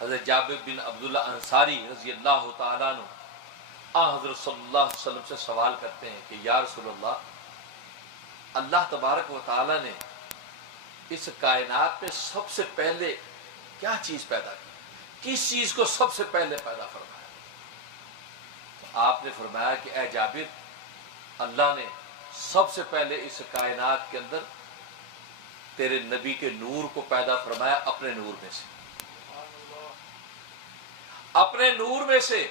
حضرت جابر بن عبداللہ انصاری رضی اللہ تعالیٰ عنہ حضرت صلی اللہ علیہ وسلم سے سوال کرتے ہیں کہ یا رسول اللہ، اللہ تبارک و تعالیٰ نے اس کائنات میں سب سے پہلے کیا چیز پیدا کی، کس چیز کو سب سے پہلے پیدا فرمایا؟ تو آپ نے فرمایا کہ اے جابر، اللہ نے سب سے پہلے اس کائنات کے اندر تیرے نبی کے نور کو پیدا فرمایا، اپنے نور میں سے، اپنے نور میں سے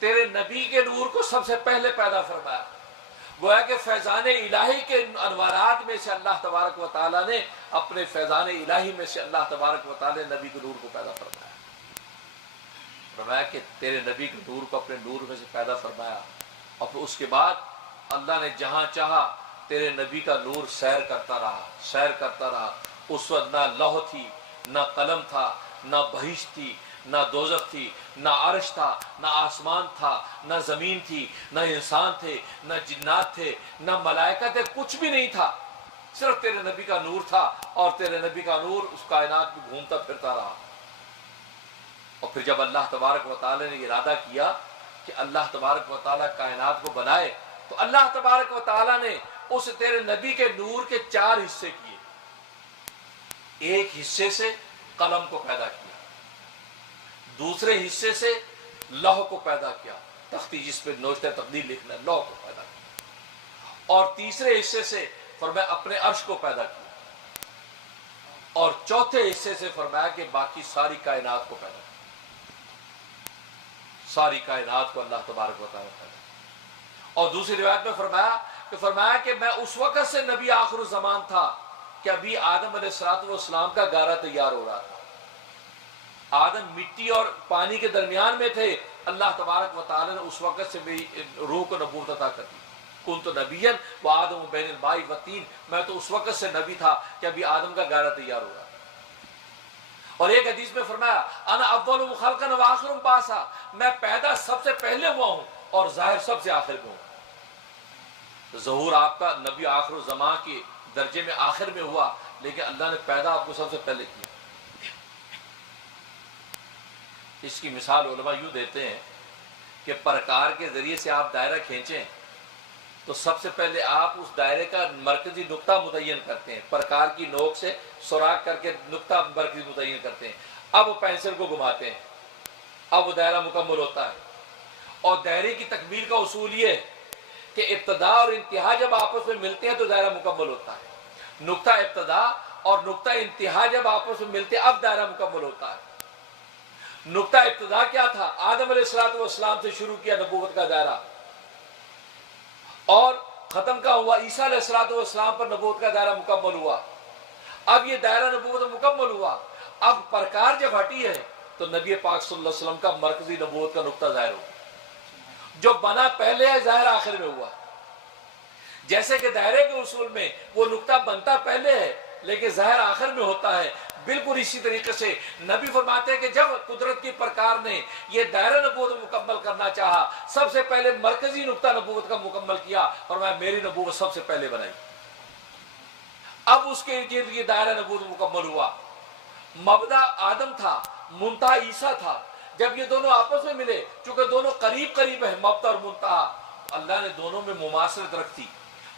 تیرے نبی کے نور کو سب سے پہلے پیدا فرمایا۔ گویا کہ فیضان الہی کے انوارات میں سے اللہ تبارک و تعالیٰ نے اپنے فیضان الہی میں سے اللہ تبارک و تعالیٰ نے نبی کے نور کو پیدا فرمایا۔ فرمایا کہ تیرے نبی کے نور کو اپنے نور میں سے پیدا فرمایا، اور پھر اس کے بعد اللہ نے جہاں چاہا تیرے نبی کا نور سیر کرتا رہا۔ اس وقت نہ لوح تھی، نہ قلم تھا، نہ بہشت تھی، نہ دوزخ تھی، نہ عرش تھا، نہ آسمان تھا، نہ زمین تھی، نہ انسان تھے، نہ جنات تھے، نہ ملائکہ تھے، کچھ بھی نہیں تھا، صرف تیرے نبی کا نور تھا، اور تیرے نبی کا نور اس کائنات میں گھومتا پھرتا رہا۔ اور پھر جب اللہ تبارک و تعالی نے ارادہ کیا کہ اللہ تبارک و تعالی کائنات کو بنائے، تو اللہ تبارک و تعالی نے اس تیرے نبی کے نور کے 4 حصے کیے۔ ایک حصے سے قلم کو پیدا کیا، دوسرے حصے سے لوح کو پیدا کیا، تختی جس پہ نوشتہ تقدیر لکھنا ہے، لوح کو پیدا کیا، اور تیسرے حصے سے فرمایا اپنے عرش کو پیدا کیا، اور چوتھے حصے سے فرمایا کہ باقی ساری کائنات کو پیدا کیا۔ ساری کائنات کو اللہ تبارک و تعالیٰ پیدا کیا۔ اور دوسری روایت میں فرمایا کہ میں اس وقت سے نبی آخر الزمان تھا کہ ابھی آدم علیہ السلام کا گارہ تیار ہو رہا تھا۔ آدم مٹی اور پانی کے درمیان میں تھے، اللہ تبارک و تعالی نے اس وقت سے میری روح کو نبوت عطا کر دی۔ کنت نبیا وآدم بین الماء والطین، میں تو اس وقت سے نبی تھا کہ ابھی آدم کا گارہ تیار ہو رہا تھا۔ اور ایک حدیث میں فرمایا انا اول خلقا وآخر بعثا، میں پیدا سب سے پہلے ہوا ہوں اور ظاہر سب سے آخر میں ہوں۔ ظہور آپ کا نبی آخر الزمان کے درجے میں آخر میں ہوا، لیکن اللہ نے پیدا آپ کو سب سے پہلے کیا۔ اس کی مثال علماء یوں دیتے ہیں کہ پرکار کے ذریعے سے آپ دائرہ کھینچیں تو سب سے پہلے آپ اس دائرے کا مرکزی نقطہ متعین کرتے ہیں، پرکار کی نوک سے سوراخ کر کے نقطہ مرکزی متعین کرتے ہیں۔ اب وہ پینسل کو گھماتے ہیں، اب وہ دائرہ مکمل ہوتا ہے۔ اور دائرے کی تکمیل کا اصول یہ ہے کہ ابتدا اور انتہا جب آپس میں ملتے ہیں تو دائرہ مکمل ہوتا ہے۔ نقطہ ابتدا اور نقطہ انتہا جب آپس میں ملتے ہیں اب دائرہ مکمل ہوتا ہے۔ نقطہ ابتدا کیا تھا؟ آدم علیہ السلام سے شروع کیا نبوت کا دائرہ، اور ختم کا ہوا عیسیٰ علیہ السلام پر نبوت کا دائرہ مکمل ہوا۔ اب یہ دائرہ نبوت مکمل ہوا، اب پرکار جب ہٹی ہے تو نبی پاک صلی اللہ علیہ وسلم کا مرکزی نبوت کا نقطہ ظاہر ہوا۔ جو بنا پہلے ہے ظاہر آخر میں ہوا۔ جیسے کہ دائرے کے اصول میں وہ نقطہ بنتا پہلے ہے لیکن ظاہر آخر میں ہوتا ہے، بالکل اسی طریقے سے نبی فرماتے ہیں کہ جب قدرت کی پرکار نے یہ دائرہ نبوت مکمل کرنا چاہا، سب سے پہلے مرکزی نقطہ نبوت کا مکمل کیا، اور میں میری نبوت سب سے پہلے بنائی۔ اب اس کے ارد یہ دائرہ نبوت مکمل ہوا۔ مبدا آدم تھا، منتہا عیسیٰ تھا۔ جب یہ دونوں آپس میں ملے، چونکہ دونوں قریب قریب ہیں، مبدا اور منتہا، اللہ نے دونوں میں مماثلت رکھ دی۔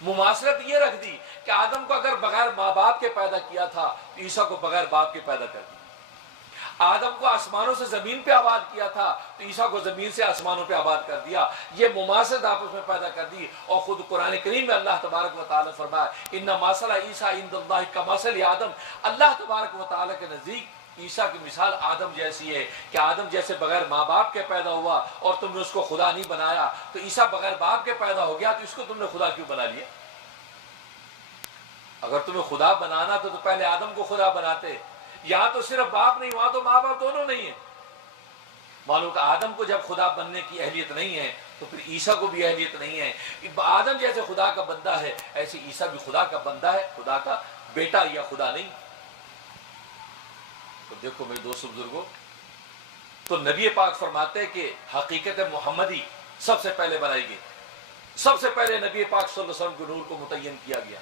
مماثلت یہ رکھ دی کہ آدم کو اگر بغیر ماں باپ کے پیدا کیا تھا تو عیسیٰ کو بغیر باپ کے پیدا کر دیا۔ آدم کو آسمانوں سے زمین پہ آباد کیا تھا تو عیسیٰ کو زمین سے آسمانوں پہ آباد کر دیا۔ یہ مماثلت آپس میں پیدا کر دی۔ اور خود قرآن کریم میں اللہ تبارک و تعالی نے فرمایا ان مثل عیسیٰ عند اللہ کمثل آدم، اللہ تبارک و تعالی کے نزدیک عیسیٰ کی مثال آدم جیسی ہے کہ آدم جیسے بغیر ماں باپ کے پیدا ہوا اور تم نے اس کو خدا نہیں بنایا، تو عیسیٰ بغیر باپ کے پیدا ہو گیا تو اس کو تم نے خدا کیوں بنا لیا؟ اگر تمہیں خدا بنانا تو پہلے آدم کو خدا بناتے۔ یہاں تو صرف باپ نہیں، وہاں تو ماں باپ دونوں نہیں ہیں۔ معلوم کہ آدم کو جب خدا بننے کی اہلیت نہیں ہے تو پھر عیسیٰ کو بھی اہلیت نہیں ہے۔ آدم جیسے خدا کا بندہ ہے ایسے عیسیٰ بھی خدا کا بندہ ہے، خدا کا بیٹا یا خدا نہیں۔ تو دیکھو میرے دوست بزرگوں، تو نبی پاک فرماتے ہیں کہ حقیقت محمدی سب سے پہلے بنائی گئی، سب سے پہلے نبی پاک صلی اللہ علیہ وسلم کے نور کو متعین کیا گیا۔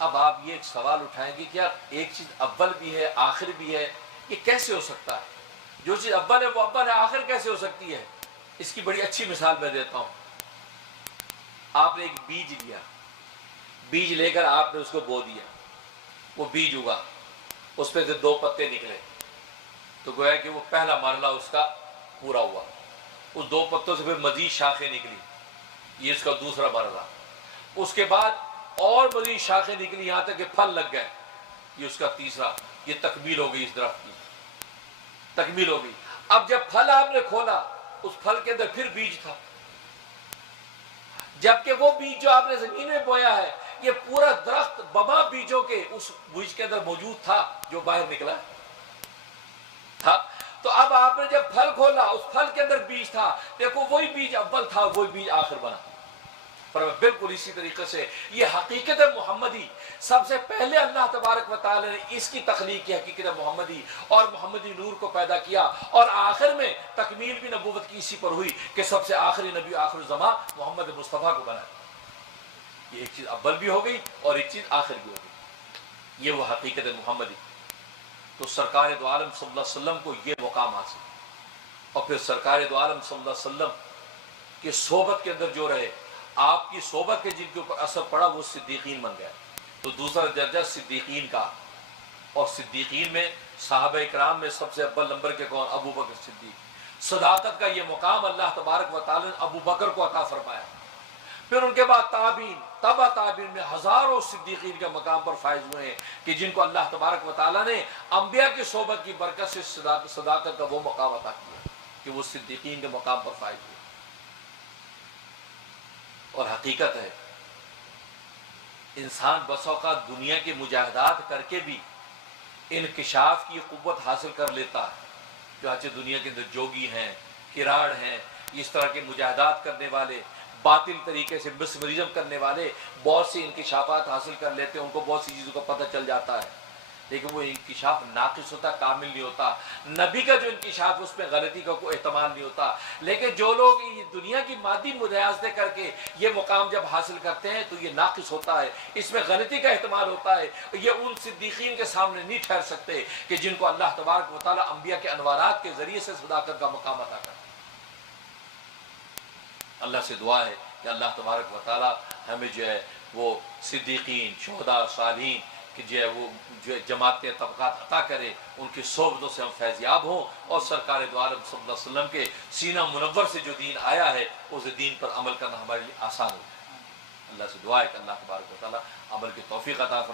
اب آپ یہ ایک سوال اٹھائیں گے کہ یار ایک چیز اول بھی ہے آخر بھی ہے، یہ کیسے ہو سکتا ہے؟ جو چیز اول ہے وہ اول ہے، آخر کیسے ہو سکتی ہے؟ اس کی بڑی اچھی مثال میں دیتا ہوں. آپ نے ایک بیج لیا، بیج لے کر آپ نے اس کو بو دیا، وہ بیج اگا، اس پہ سے 2 پتے نکلے، تو گویا کہ وہ پہلا مرحلہ اس کا پورا ہوا. اس 2 پتوں سے پھر مزید شاخیں نکلی، یہ اس کا دوسرا مرحلہ. اس کے بعد اور مزید شاخیں نکلی یہاں تک کہ پھل لگ گئے، یہ اس کا تیسرا. یہ تکمیل ہو گئی، اس درخت کی تکمیل ہو گئی. اب جب پھل آپ نے کھولا، اس پھل کے اندر پھر بیج تھا، جبکہ وہ بیج جو آپ نے زمین میں بویا ہے، یہ پورا درخت بما بیجوں کے اس بیج کے اندر موجود تھا جو باہر نکلا تھا. تو اب آپ نے جب پھل کھولا، اس پھل کے اندر بیج تھا، دیکھو وہی بیج اول تھا، وہی بیج آخر بنا. پر بالکل اسی طریقے سے یہ حقیقت محمدی، سب سے پہلے اللہ تبارک و تعالی نے اس کی تخلیق کی حقیقت محمدی اور محمدی نور کو پیدا کیا، اور آخر میں تکمیل بھی نبوت کی اسی پر ہوئی کہ سب سے آخری نبی آخر الزمان محمد مصطفیٰ کو بنایا. یہ ایک چیز اول بھی ہو گئی اور ایک چیز آخر بھی ہو گئی. یہ وہ حقیقت محمدی. تو سرکار دو عالم صلی اللہ علیہ وسلم کو یہ مقام حاصل، اور پھر سرکار دو عالم صلی اللہ علیہ وسلم کی صحبت کے اندر جو رہے، آپ کی صحبت کے جن کے اوپر اثر پڑا وہ صدیقین بن گئے. تو دوسرا درجہ صدیقین کا، اور صدیقین میں صحابہ اکرام میں سب سے اول نمبر کے کون؟ ابو بکر صدیق. صداقت کا یہ مقام اللہ تبارک و تعالی نے ابو بکر کو عطا فرمایا. پھر ان کے بعد تابعین، تبع تابعین میں ہزاروں صدیقین کے مقام پر فائز ہوئے ہیں کہ جن کو اللہ تبارک و تعالی نے انبیاء کی صحبت کی برکت سے صداقت کا وہ مقام عطا کیا کہ وہ صدیقین کے مقام پر فائز ہوئے. اور حقیقت ہے انسان بس اوقات دنیا کے مجاہدات کر کے بھی انکشاف کی قوت حاصل کر لیتا ہے. چنانچہ دنیا کے اندر جوگی ہیں، کراڑ ہیں، اس طرح کے مجاہدات کرنے والے، باطل طریقے سے مسمرزم کرنے والے بہت سے انکشافات حاصل کر لیتے ہیں، ان کو بہت سی چیزوں کا پتہ چل جاتا ہے، لیکن وہ انکشاف ناقص ہوتا، کامل نہیں ہوتا. نبی کا جو انکشاف اس میں غلطی کا کوئی احتمال نہیں ہوتا. لیکن جو لوگ یہ دنیا کی مادی مجاہدے کر کے یہ مقام جب حاصل کرتے ہیں تو یہ ناقص ہوتا ہے، اس میں غلطی کا احتمال ہوتا ہے. یہ ان صدیقین کے سامنے نہیں ٹھہر سکتے کہ جن کو اللہ تبارک و تعالیٰ انبیاء کے انوارات کے ذریعے سے صداقت کا مقام عطا کرتا ہے. اللہ سے دعا ہے کہ اللہ تبارک و تعالیٰ ہمیں جو ہے وہ صدیقین، شہداء، صالحین کہ جو ہے وہ جو جماعتیں طبقات عطا کرے، ان کی صحبتوں سے ہم فیضیاب ہوں، اور سرکار دو عالم صلی اللہ علیہ وسلم کے سینہ منور سے جو دین آیا ہے اس دین پر عمل کرنا ہمارے لیے آسان ہو. اللہ سے دعا ہے کہ اللہ تبارک و تعالیٰ عمل کی توفیق عطا فرمائے.